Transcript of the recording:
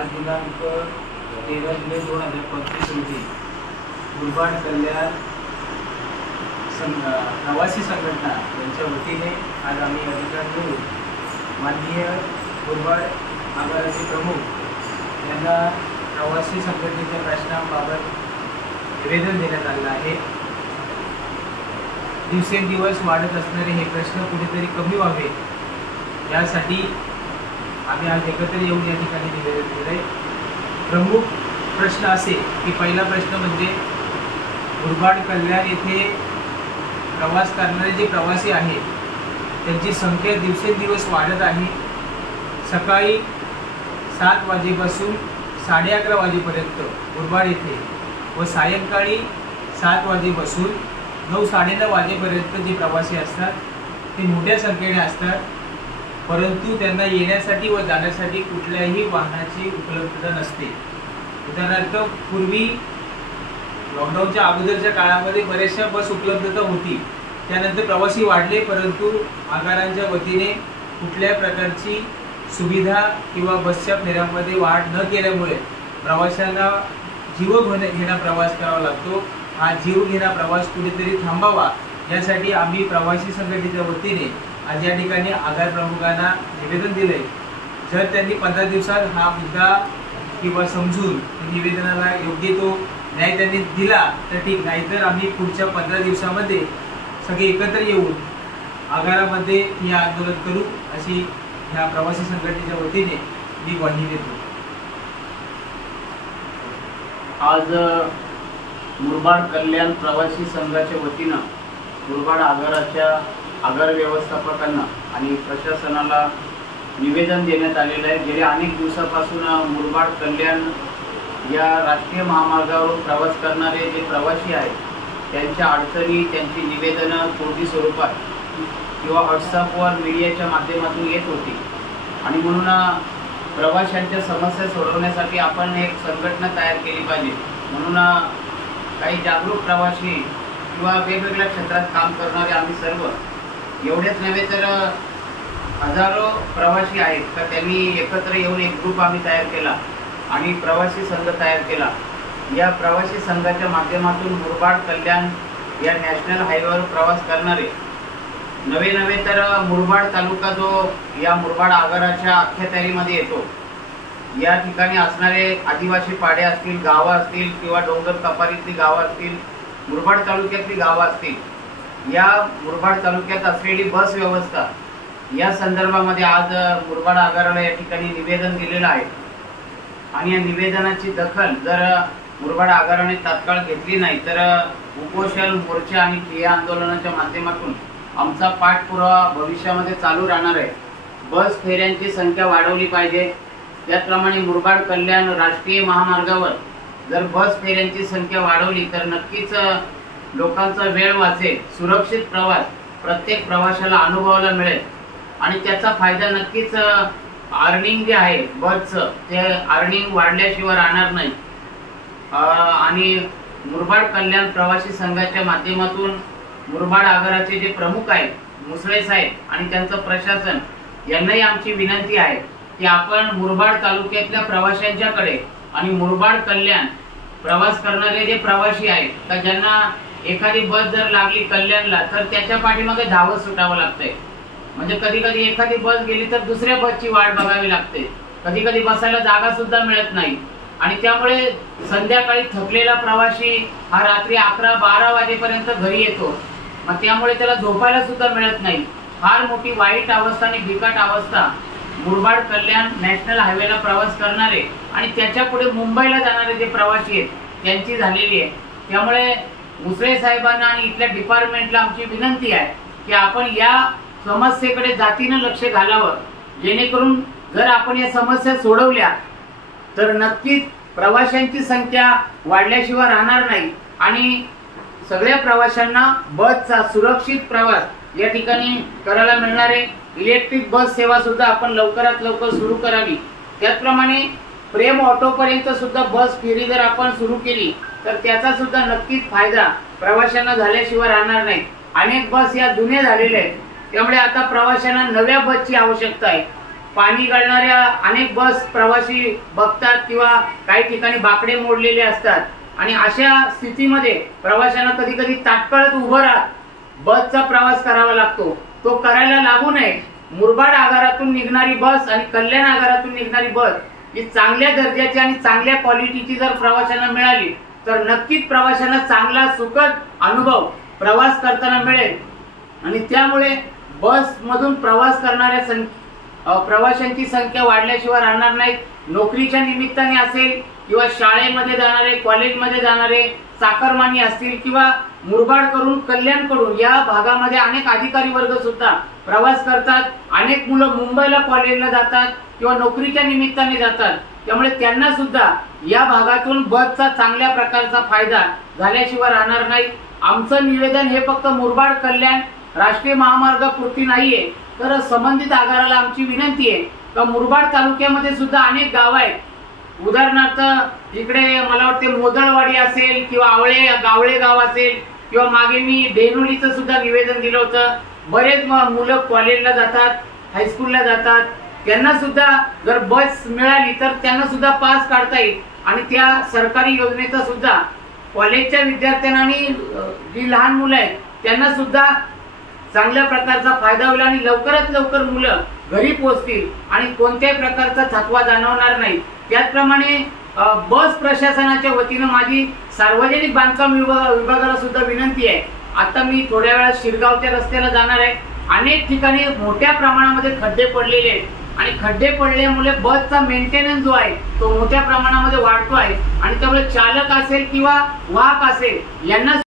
आज दिनांक 13 जुलै 2025 रोजी मुरबाड कल्याण प्रवासी संघटना यांच्या वतीने आज आम्ही या ठिकाणी मिळून माननीय मुरबाड आगाराचे प्रमुख यांना प्रवासी संघटनेच्या प्रश्नांबाबत निवेदन देण्यात आलं आहे। दिवसेंदिवस वाढत असणारे हे प्रश्न कुठेतरी कमी व्हावे यासाठी आम्ही आज एकत्र येऊन या ठिकाणी निवेदन दिले। प्रमुख प्रश्न असे की पहिला प्रश्न म्हणजे मुरबाड कल्याण येथे प्रवास करणारे जे प्रवासी आहेत त्यांची संख्या दिवसेंदिवस वाढत आहे। सकाळी 7 वाजेपासून 11:30 वाजेपर्यंत मुरबाड येथे व सायंकाळी 7 वाजेपासून 9-9:30 वाजेपर्यंत जे प्रवासी असतात ते मोठ्या संख्येने असतात, परंतु त्यांना येण्यासाठी व जाण्यासाठी कुठल्याही वाहनाची उपलब्धता नसते। उदाहरणार्थ पूर्वी लॉकडाऊनच्या अगोदरच्या काळामध्ये बऱ्याचशा बस उपलब्धता होती, त्यानंतर प्रवासी वाढले, परंतु आगारांच्या वतीने कुठल्या प्रकारची सुविधा किंवा बसच्या फेऱ्यांमध्ये वाढ न केल्यामुळे प्रवाशांना जीव घेणा प्रवास करावा लागतो। हा जीव घेणा प्रवास कुठेतरी थांबावा यासाठी आम्ही प्रवासी संघटनेच्या वतीने आज या ठिकाणी आगार प्रमुखांना निवेदन दिले। जर त्यांनी 15 दिवसात हा मुद्दा किंवा समजून निवेदनाला योग्य तो न्याय त्यांनी दिला तर ठीक, नाहीतर आम्ही पुढच्या 15 दिवसामध्ये सगळे एकत्र येऊन आगारामध्ये हे आंदोलन करू अशी ह्या प्रवासी संघटनेच्या वतीने मी ग्वाही देतो। आज मुरबाड कल्याण प्रवासी संघाच्या वतीनं मुरबाड आगाराच्या आगार व्यवस्थापकांना आणि प्रशासनाला निवेदन देण्यात आलेलं आहे। गेल्या अनेक दिवसापासून मुरबाड कल्याण या राष्ट्रीय महामार्गावरून प्रवास करणारे जे प्रवासी आहेत त्यांच्या अडचणी, त्यांची निवेदनं तोंडी स्वरूपात किंवा व्हॉट्सअपवर मीडियाच्या माध्यमातून येत होती आणि म्हणून प्रवाशांच्या समस्या सोडवण्यासाठी आपण एक संघटना तयार केली पाहिजे। म्हणून काही जागरूक प्रवासी किंवा वेगवेगळ्या क्षेत्रात काम करणारे आम्ही सर्व, एवढेच नव्हे तर हजारो प्रवासी आहेत तर त्यांनी एकत्र येऊन एक ग्रुप आम्ही तयार केला आणि प्रवासी संघ तयार केला। या प्रवासी संघाच्या माध्यमातून मुरबाड कल्याण या नॅशनल हायवेवर प्रवास करणारे नवे तर मुरबाड तालुका जो या मुरबाड आगाराच्या अखत्यारीमध्ये येतो, या ठिकाणी असणारे आदिवासी पाडे असतील, गावं असतील किंवा डोंगर कपारीतली गावं असतील, मुरबाड तालुक्यातली गावं असतील, या मुरबाड तालुक्यात असलेली बस व्यवस्था या संदर्भामध्ये आज मुरबाड आगाराला या ठिकाणी निवेदन दिलेलं आहे आणि या निवेदनाची दखल जर मुरबाड आगाराने तात्काळ घेतली नाही तर उपोषण, मोर्चा आणि ठिय्या आंदोलनाच्या माध्यमातून आमचा पाठपुरावा भविष्यामध्ये चालू राहणार आहे। बस फेऱ्यांची संख्या वाढवली पाहिजे, त्याचप्रमाणे मुरबाड कल्याण राष्ट्रीय महामार्गावर जर बस फेऱ्यांची संख्या वाढवली तर नक्कीच लोकांचा वेळ वाचेल, सुरक्षित प्रवास प्रत्येक प्रवाशाला अनुभवायला मिळेल आणि त्याचा फायदा नक्कीच अर्निंग जे आहे बसचं ते अर्निंग वाढल्याशिवाय राहणार नाही। आणि मुरबाड कल्याण प्रवासी संघाच्या माध्यमातून मुरबाड आगाराचे जे प्रमुख आहेत मुसळे साहेब आणि त्यांचं प्रशासन यांनाही आमची विनंती आहे की आपण मुरबाड तालुक्यातल्या प्रवाशांच्याकडे आणि मुरबाड कल्याण प्रवास करणारे जे प्रवासी आहेत तर ज्यांना एखादी बस जर लागली कल्याणला तर त्याच्या पाठीमागे धावत सुटावं लागतंय। म्हणजे कधी एखादी बस गेली तर दुसऱ्या बसची वाट बघावी लागते, कधी बसायला जागा सुद्धा मिळत नाही आणि त्यामुळे संध्याकाळी थकलेला प्रवासी हा रात्री 11-12 वाजेपर्यंत घरी येतो, मग त्यामुळे त्याला झोपायला सुद्धा मिळत नाही। फार मोठी वाईट अवस्था आणि बिकट अवस्था मुरबाड कल्याण नॅशनल हायवेला प्रवास करणारे आणि त्याच्या पुढे मुंबईला जाणारे जे प्रवासी आहेत त्यांची झालेली आहे। त्यामुळे मुसळे साहेबांना आणि इथल्या डिपार्टमेंटला आमची विनंती आहे की आपण या समस्येकडे जातीनं लक्ष घालावं, जेणेकरून जर आपण या समस्या सोडवल्या तर नक्कीच प्रवाशांची संख्या वाढल्याशिवाय राहणार नाही आणि सगळ्या प्रवाशांना बसचा सुरक्षित प्रवास या ठिकाणी करायला मिळणार आहे। इलेक्ट्रिक बस सेवा सुद्धा आपण लवकरात लवकर सुरू करावी। त्याचप्रमाणे प्रेम ऑटो पर्यंत सुद्धा बस फेरी जर आपण सुरू केली तर त्याचा सुद्धा नक्कीच फायदा प्रवाशांना झाल्याशिवाय राहणार नाही। अनेक बस या जुन्या झालेल्या आहेत, त्यामुळे आता प्रवाशांना नव्या बसची आवश्यकता आहे पाणी गळणाऱ्या अनेक बस प्रवासी बघतात किंवा काही ठिकाणी बाकडे मोडलेले असतात आणि अशा स्थितीमध्ये प्रवाशांना कधी कधी तात्काळच उभं राहत बसचा प्रवास करावा लागतो. तो करायला लागू नये. मुरबाड आगारातून निघणारी बस आणि कल्याण आगारातून निघणारी बस ही चांगल्या दर्जाची आणि चांगल्या क्वालिटीची जर प्रवाशांना मिळाली तर नक्कीच प्रवाशांना चांगला सुखद अनुभव प्रवास करताना मिळेल आणि त्यामुळे बस मधून प्रवास करणाऱ्या प्रवाशांची संख्या वाढल्याशिवाय राहणार नाही. नोकरीच्या निमित्ताने असेल किंवा शाळेमध्ये जाणारे, कॉलेजमध्ये जाणारे, चाकरमानी असतील किंवा मुरबाड करून कल्याण करून या भागामध्ये अनेक अधिकारी वर्ग सुद्धा प्रवास करतात. अनेक मुलं मुंबईला कॉलेजला जातात किंवा नोकरीच्या निमित्ताने जातात. त्यामुळे त्यांना सुद्धा या भागातून बसचा चांगल्या प्रकारचा फायदा झाल्याशिवाय राहणार नाही. आमचं निवेदन हे फक्त मुरबाड कल्याण राष्ट्रीय महामार्गापुरती नाहीये तर संबंधित आगाराला आमची विनंती आहे का मुरबाड तालुक्यामध्ये सुद्धा अनेक गाव आहेत. उदाहरणार्थ इकडे मला वाटते मोदळवाडी असेल किंवा गावळे गाव असेल किंवा मागे मी डेनोलीचं सुद्धा निवेदन दिलं होतं. बरेच मुलं कॉलेजला जातात, हायस्कूलला जातात. त्यांना सुद्धा जर बस मिळाली तर त्यांना सुद्धा पास काढता येईल आणि त्या सरकारी योजनेचा सुद्धा कॉलेजच्या विद्यार्थ्यांना आणि जी लहान मुलं आहेत त्यांना सुद्धा चांगल्या प्रकारचा फायदा होईल आणि लवकरात लवकर मुलं घरी पोहोचतील आणि कोणत्याही प्रकारचा थकवा जाणवणार नाही. त्याचप्रमाणे बस प्रशासनाच्या वतीनं माझी सार्वजनिक बांधकाम विभागाला सुद्धा विनंती आहे. आता मी थोड्या वेळात शिरगावच्या रस्त्याला जाणार आहे. अनेक ठिकाणी मोठ्या प्रमाणामध्ये खड्डे पडलेले आहेत आणि खड्डे पडल्यामुळे बसचा मेंटेनन्स जो आहे तो मोठ्या प्रमाणामध्ये वाढतो आहे आणि त्यामुळे चालक असेल किंवा वाहक असेल यांना